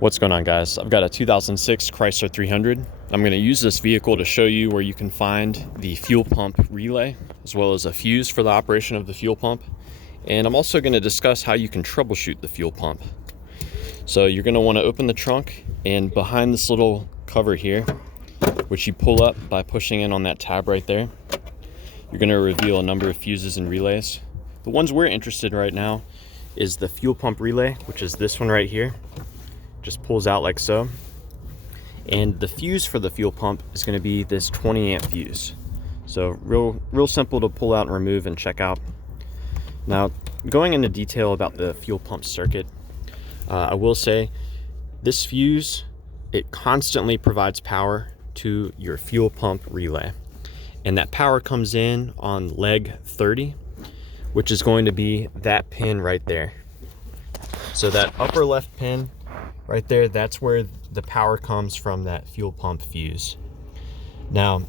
What's going on, guys? I've got a 2006 Chrysler 300. I'm going to use this vehicle to show you where you can find the fuel pump relay, as well as a fuse for the operation of the fuel pump. And I'm also going to discuss how you can troubleshoot the fuel pump. So you're going to want to open the trunk, and behind this little cover here, which you pull up by pushing in on that tab right there, you're going to reveal a number of fuses and relays. The ones we're interested in right now is the fuel pump relay, which is this one right here. Just pulls out like so. And the fuse for the fuel pump is going to be this 20 amp fuse. So real simple to pull out and remove and check out. Now, going into detail about the fuel pump circuit, I will say this fuse, it constantly provides power to your fuel pump relay. And that power comes in on leg 30, which is going to be that pin right there. So that upper left pin right there, that's where the power comes from, that fuel pump fuse. Now,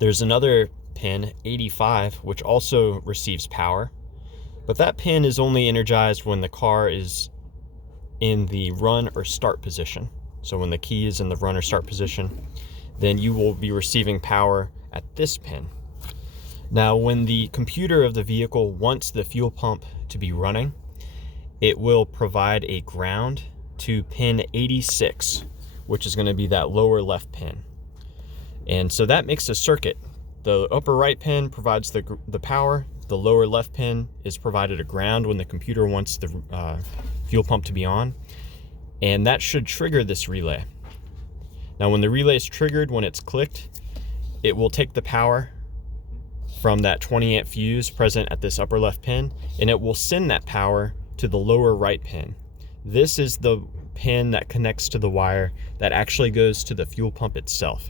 there's another pin, 85, which also receives power, but that pin is only energized when the car is in the run or start position. So when the key is in the run or start position, then you will be receiving power at this pin. Now, when the computer of the vehicle wants the fuel pump to be running, it will provide a ground to pin 86, which is going to be that lower left pin. And so that makes a circuit. The upper right pin provides the power. The lower left pin is provided a ground when the computer wants the fuel pump to be on. And that should trigger this relay. Now, when the relay is triggered, when it's clicked, it will take the power from that 20 amp fuse present at this upper left pin, and it will send that power to the lower right pin. This is the pin that connects to the wire that actually goes to the fuel pump itself.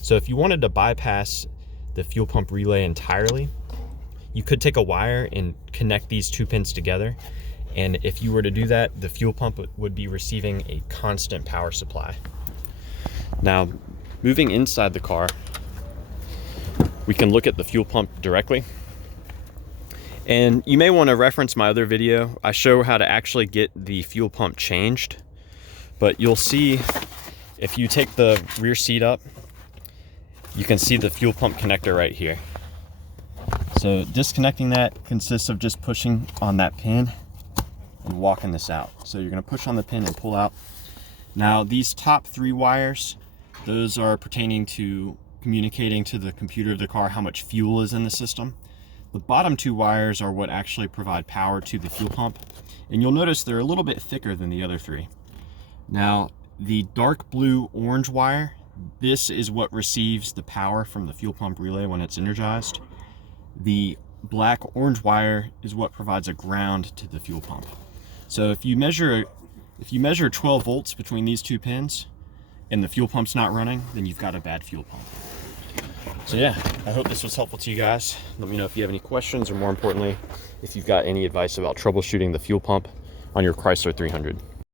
So if you wanted to bypass the fuel pump relay entirely, you could take a wire and connect these two pins together. And if you were to do that, the fuel pump would be receiving a constant power supply. Now, moving inside the car, we can look at the fuel pump directly. And you may want to reference my other video. I show how to actually get the fuel pump changed. But you'll see, if you take the rear seat up, you can see the fuel pump connector right here. So disconnecting that consists of just pushing on that pin and walking this out. So you're going to push on the pin and pull out. Now, these top three wires, those are pertaining to communicating to the computer of the car how much fuel is in the system. The bottom two wires are what actually provide power to the fuel pump, and you'll notice they're a little bit thicker than the other three. Now, the dark blue orange wire, this is what receives the power from the fuel pump relay when it's energized. The black orange wire is what provides a ground to the fuel pump. So if you measure 12 volts between these two pins and the fuel pump's not running, then you've got a bad fuel pump. So yeah, I hope this was helpful to you guys. Let me know if you have any questions, or more importantly, if you've got any advice about troubleshooting the fuel pump on your Chrysler 300.